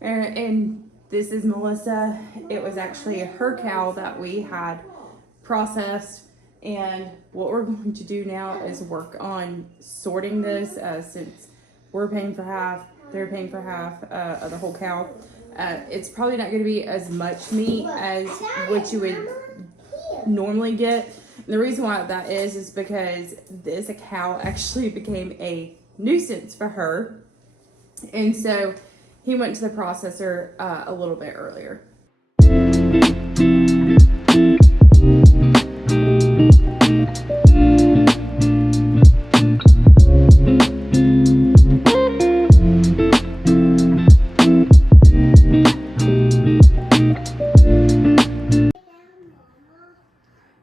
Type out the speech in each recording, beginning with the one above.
And this is Melissa. It was actually her cow that we had processed. And what we're going to do now is work on sorting this since we're paying for half, they're paying for half of the whole cow. It's probably not going to be as much meat as what you would normally get. And the reason why that is because this cow actually became a nuisance for her. And so he went to the processor a little bit earlier.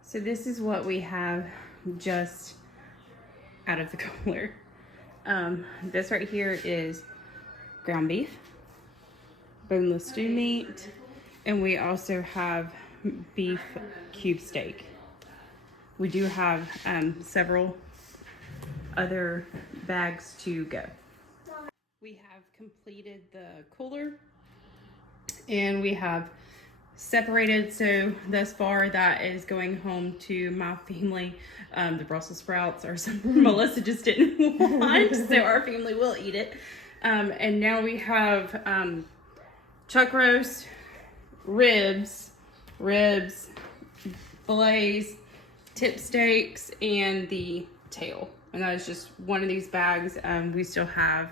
So this is what we have just out of the cooler. This right here is ground beef, boneless stew meat, and we also have beef cube steak. We do have several other bags to go. We have completed the cooler and we have separated, so thus far that is going home to my family. The Brussels sprouts are something Melissa just didn't want, so our family will eat it. And now we have chuck roast, ribs, fillets, tip steaks, and the tail. And that is just one of these bags. We still have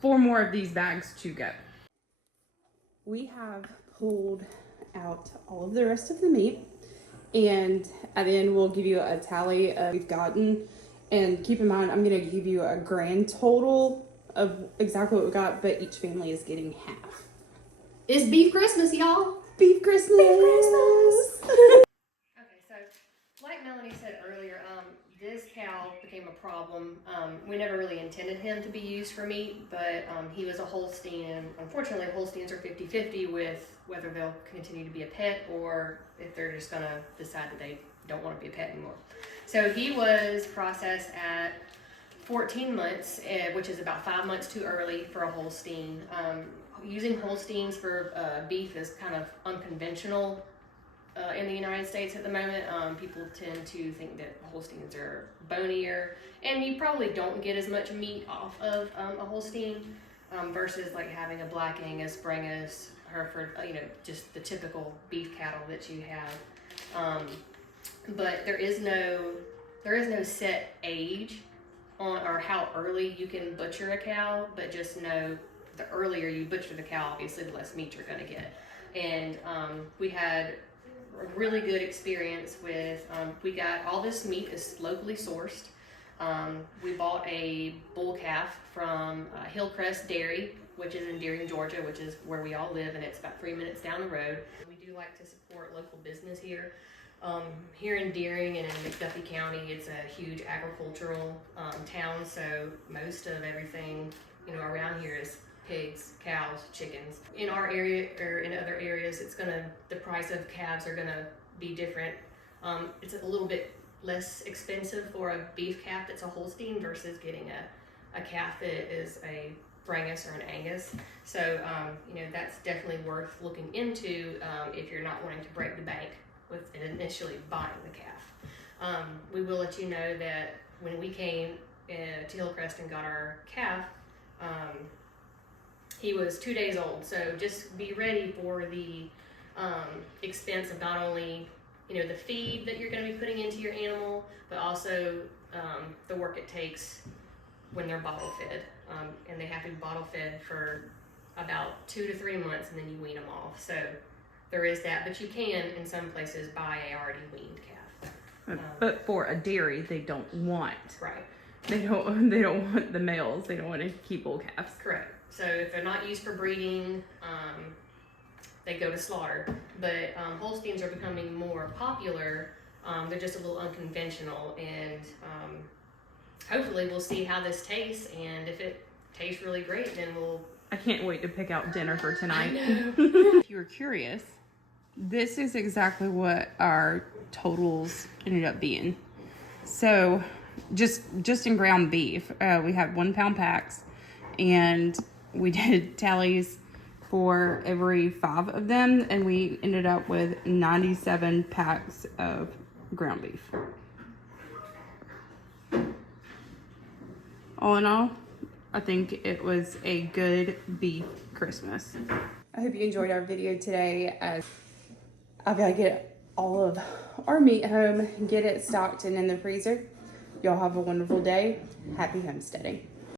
4 more of these bags to go. We have pulled out all of the rest of the meat, and at the end we'll give you a tally of what we've gotten. And keep in mind, I'm going to give you a grand total of exactly what we got, but each family is getting half. It's beef Christmas, y'all. Beef Christmas! Beef Christmas! Okay, so like Melanie said earlier, this cow became a problem. We never really intended him to be used for meat, but he was a Holstein, and unfortunately Holsteins are 50-50 with whether they'll continue to be a pet or if they're just gonna decide that they don't want to be a pet anymore. So he was processed at 14 months, which is about 5 months too early for a Holstein. Using Holsteins for beef is kind of unconventional in the United States at the moment. People tend to think that Holsteins are bonier, and you probably don't get as much meat off of a Holstein versus like having a Black Angus, Brangus, Hereford, just the typical beef cattle that you have. But there is no set age on or how early you can butcher a cow, but just know the earlier you butcher the cow, obviously the less meat you're going to get. And we had a really good experience with, we got all this meat is locally sourced. We bought a bull calf from Hillcrest Dairy, which is in Deering, Georgia, which is where we all live, and it's about 3 minutes down the road. We do like to support local business here. Here in Deering and in McDuffie County, it's a huge agricultural town, so most of everything around here is pigs, cows, chickens. In our area or in other areas, the price of calves are gonna be different. It's a little bit less expensive for a beef calf that's a Holstein versus getting a calf that is a Brangus or an Angus. So that's definitely worth looking into if you're not wanting to break the bank with initially buying the calf. We will let you know that when we came to Hillcrest and got our calf, he was 2 days old, so just be ready for the expense of not only the feed that you're going to be putting into your animal, but also the work it takes when they're bottle fed. And they have to be bottle fed for about 2 to 3 months, and then you wean them off. So there is that, but you can in some places buy a already weaned calf. But for a dairy, they don't want. Right. They don't want the males. They don't want to keep bull calves. Correct. So if they're not used for breeding, they go to slaughter. But Holsteins are becoming more popular. They're just a little unconventional, and hopefully we'll see how this tastes. And if it tastes really great, then I can't wait to pick out dinner for tonight. If you were curious, this is exactly what our totals ended up being. So just in ground beef, we had 1 pound packs, and we did tallies for every 5 of them, and we ended up with 97 packs of ground beef. All in all, I think it was a good beef Christmas. I hope you enjoyed our video today, as I've got to get all of our meat home, get it stocked and in the freezer. Y'all have a wonderful day. Happy homesteading.